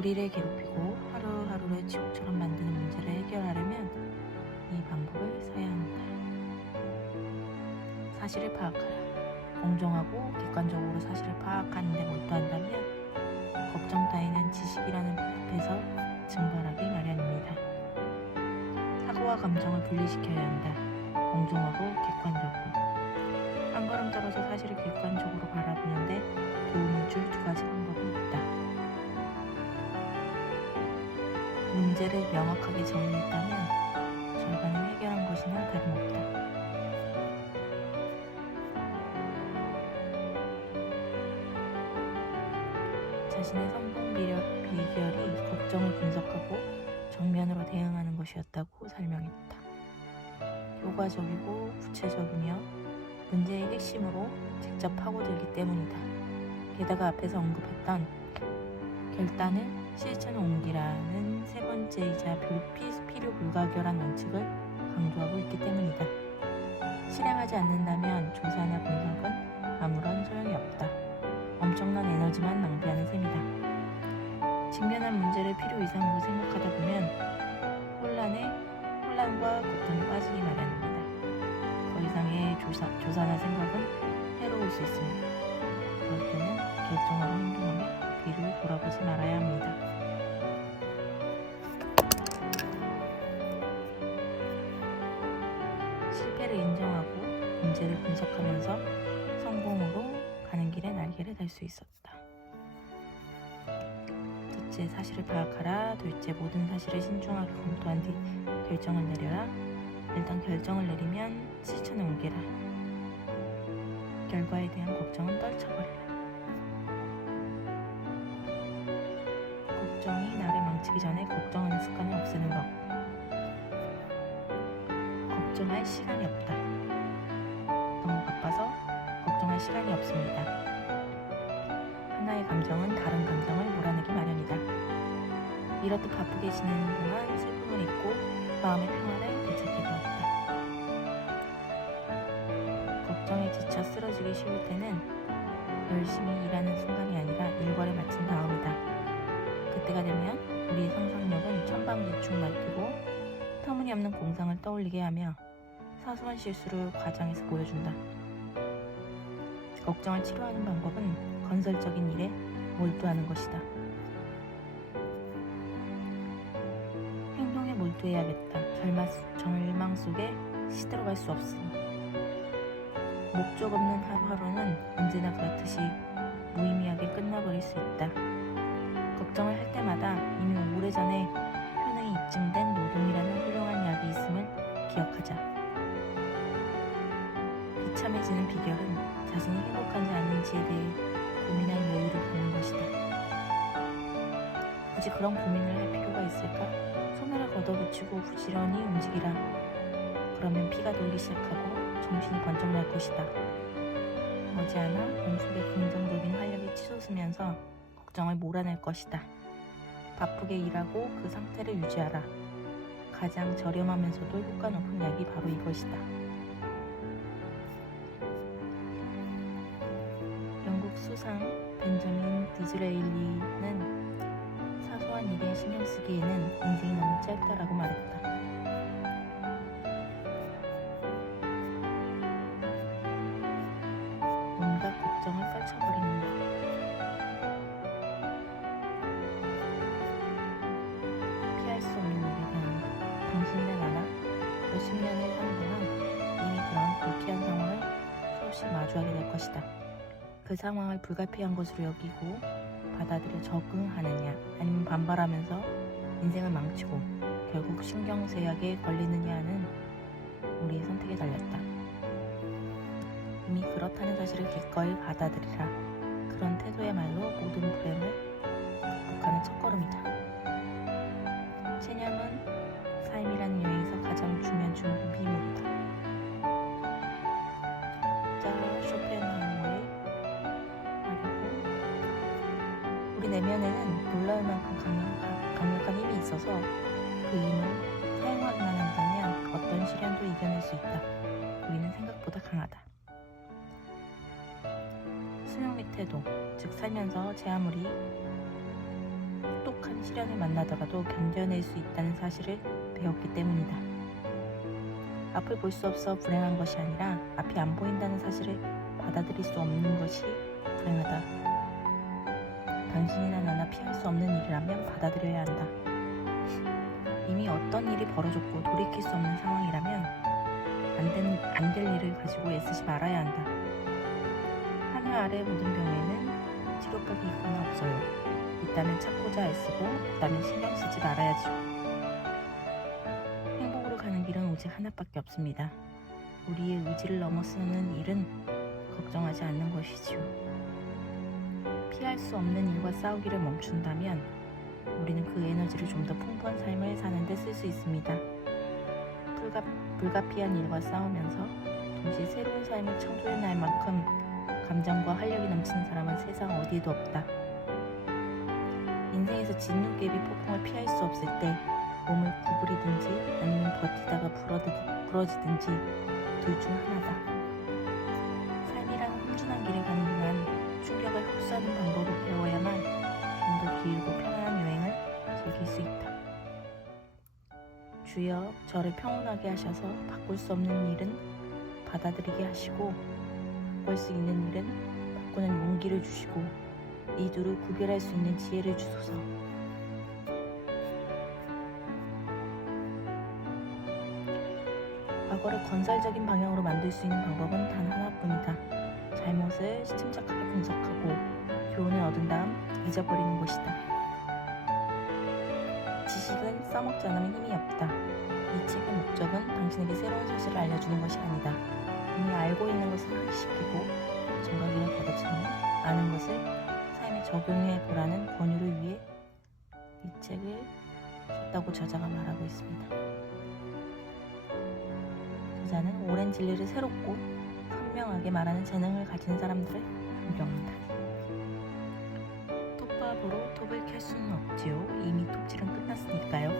우리를 괴롭히고 하루하루를 지옥처럼 만드는 문제를 해결하려면 이 방법을 써야 한다. 사실을 파악하라. 공정하고 객관적으로 사실을 파악하는 데 몰두한다면 걱정 따위는 지식이라는 불 앞에서 증발하기 마련입니다. 사고와 감정을 분리시켜야 한다. 공정하고 객관적으로. 한 걸음 떨어져 사실을 객관적으로 바라보는데 도움을 줄 두 가지 방법이 있다. 문제를 명확하게 정의했다면 절반은 해결한 것이나 다름없다. 자신의 성공 비결이 걱정을 분석하고 정면으로 대응하는 것이었다고 설명했다. 효과적이고 구체적이며 문제의 핵심으로 직접 파고들기 때문이다. 게다가 앞에서 언급했던 결단을 실천에 옮기라는 세 번째이자 필요 불가결한 원칙을 강조하고 있기 때문이다. 실행하지 않는다면 조사나 분석은 아무런 소용이 없다. 엄청난 에너지만 낭비하는 셈이다. 직면한 문제를 필요 이상으로 생각하다 보면 혼란과 고통에 빠지기 마련입니다. 더 이상의 조사나 생각은 해로울 수 있습니다. 그럴 때는 결정하고 행동하며 뒤를 돌아보지 말아야 합니다. 실패를 인정하고 문제를 분석하면서 성공으로 가는 길에 날개를 달 수 있었다. 첫째, 사실을 파악하라. 둘째, 모든 사실을 신중하게 검토한 뒤 결정을 내려라. 일단 결정을 내리면 실천에 옮기라. 결과에 대한 걱정은 떨쳐버리라. 걱정이 나를 망치기 전에 걱정하는 습관을 없애는 것. 걱정할 시간이 없다. 너무 바빠서 걱정할 시간이 없습니다. 하나의 감정은 다른 감정을 몰아내기 마련이다. 이렇듯 바쁘게 지내는 동안 슬픔을 잊고 마음의 평화를 되찾게 되었다. 걱정에 지쳐 쓰러지기 쉬울 때는 열심히 일하는 순간이 아니라 일과를 마친 다음이다. 그때가 되면 우리의 상상력은 천방지축 날뛰고 터무니없는 공상을 떠올리게 하며 사소한 실수를 과장해서 보여준다. 걱정을 치료하는 방법은 건설적인 일에 몰두하는 것이다. 행동에 몰두해야겠다. 절망 속에 시들어갈 수 없으니. 목적 없는 하루하루는 언제나 그렇듯이 무의미하게 끝나버릴 수 있다. 걱정을 할 때마다 이미 오래전에 효능이 입증된 노동이라는 훌륭한 약이 있음을 기억하자. 비참해지는 비결은 자신이 행복한지 아닌지에 대해 고민할 여유를 갖는 것이다. 굳이 그런 고민을 할 필요가 있을까? 소매를 걷어붙이고 부지런히 움직이라. 그러면 피가 돌기 시작하고 정신이 번쩍 날 것이다. 머지않아 몸속의 긍정적인 활력이 치솟으면서 걱정을 몰아낼 것이다. 바쁘게 일하고 그 상태를 유지하라. 가장 저렴하면서도 효과 높은 약이 바로 이것이다. 영국 수상 벤저민 디즈레일리는 사소한 일에 신경 쓰기에는 인생이 너무 짧다라고 말했다. 온갖 걱정을 떨쳐버리는 것. 피할 수 없는 일에 대한 것. 당신이나 나나 몇십 년을 사는 동안 이미 그런 불쾌한 상황을 수없이 마주하게 될 것이다. 그 상황을 불가피한 것으로 여기고 받아들여 적응하느냐 아니면 반발하면서 인생을 망치고 결국 신경쇠약에 걸리느냐는 우리의 선택에 달렸다. 이미 그렇다는 사실을 기꺼이 받아들이라. 그런 태도야말로 모든 불행을 극복하는 첫걸음이다. 체념은 삶이라는 여행에서 가장 중요한 준비물이다. 쇼펜하우어의 말이고, 우리 내면에는 놀라울 만큼 강력한 힘이 있어서 그 힘을 사용하기만 한다면 어떤 시련도 이겨낼 수 있다. 우리는 생각보다 강하다. 수용의 태도, 즉 살면서 제 아무리 혹독한 큰 시련을 만나더라도 견뎌낼 수 있다는 사실을 배웠기 때문이다. 앞을 볼 수 없어 불행한 것이 아니라 앞이 안 보인다는 사실을 받아들일 수 없는 것이 불행하다. 당신이나 나나 피할 수 없는 일이라면 받아들여야 한다. 이미 어떤 일이 벌어졌고 돌이킬 수 없는 상황이라면 안 될 일을 가지고 애쓰지 말아야 한다. 하늘 아래 모든 병에는 치료법이 있거나 없어요. 있다면 찾고자 애쓰고 없다면 신경 쓰지 말아야죠. 행복으로 가는 길은 오직 하나밖에 없습니다. 우리의 의지를 넘어서는 일은 걱정하지 않는 것이지요. 피할 수 없는 일과 싸우기를 멈춘다면 우리는 그 에너지를 좀 더 풍부한 삶을 사는 데 쓸 수 있습니다. 불가피한 일과 싸우면서 동시에 새로운 삶을 창조해낼 만큼 감정과 활력이 넘치는 사람은 세상 어디에도 없다. 인생에서 진눈깨비 폭풍을 피할 수 없을 때 몸을 구부리든지 아니면 버티다가 부러지든지 둘 중 하나다. 삶이라는 험준한 길을 가는 동안 충격을 흡수하는 방법을 배워야만 좀 더 길고 편안한 여행을 즐길 수 있다. 주여 저를 평온하게 하셔서 바꿀 수 없는 일은 받아들이게 하시고 바꿀 수 있는 일은 바꾸는 용기를 주시고 이 둘을 구별할 수 있는 지혜를 주소서. 과거를 건설적인 방향으로 만들 수 있는 방법은 단 하나뿐이다. 잘못을 침착하게 분석하고 교훈을 얻은 다음 잊어버리는 것이다. 지식은 써먹지 않으면 힘이 없다. 이 책의 목적은 당신에게 새로운 사실을 알려주는 것이 아니다. 이미 알고 있는 것을 확시키고 정각이라 걷어차며 아는 것을 삶에 적용해 보라는 권유를 위해 이 책을 썼다고 저자가 말하고 있습니다. 저자는 오랜 진리를 새롭고 선명하게 말하는 재능을 가진 사람들을 존경한다. 톱밥으로 톱을 켤 수는 없지요. 이미 톱질은 끝났으니까요.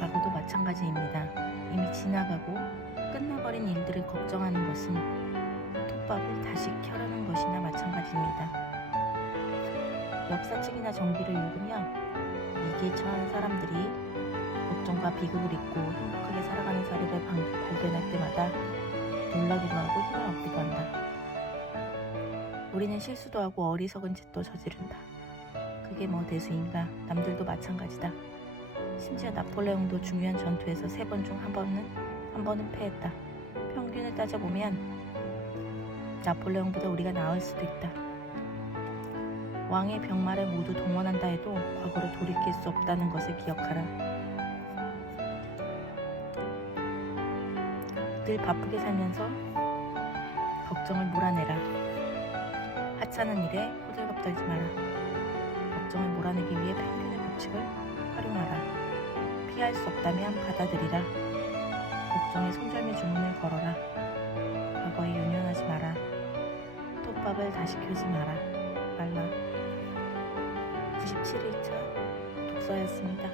과거도 마찬가지입니다. 이미 지나가고 끝나버린 일들을 걱정하는 것은 톱밥을 다시 켜려는 것이나 마찬가지입니다. 역사책이나 전기를 읽으며 위기에 처한 사람들이 걱정과 비극을 잊고 행복하게 살아가는 사례를 발견할 때마다 놀라기도 하고 힘을 얻기도 한다. 우리는 실수도 하고 어리석은 짓도 저지른다. 그게 뭐 대수인가? 남들도 마찬가지다. 심지어 나폴레옹도 중요한 전투에서 3번 중 한 번은 패했다. 평균을 따져보면 나폴레옹보다 우리가 나을 수도 있다. 왕의 병마를 모두 동원한다 해도 과거를 돌이킬 수 없다는 것을 기억하라. 늘 바쁘게 살면서 걱정을 몰아내라. 하찮은 일에 호들갑 떨지 마라. 걱정을 몰아내기 위해 평균의 법칙을 활용하라. 피할 수 없다면 받아들이라. 걱정에 손절매 주문을 걸어라. 과거에 연연하지 마라. 톱밥을 다시 켜지 마라. 말라. 97일차 독서였습니다.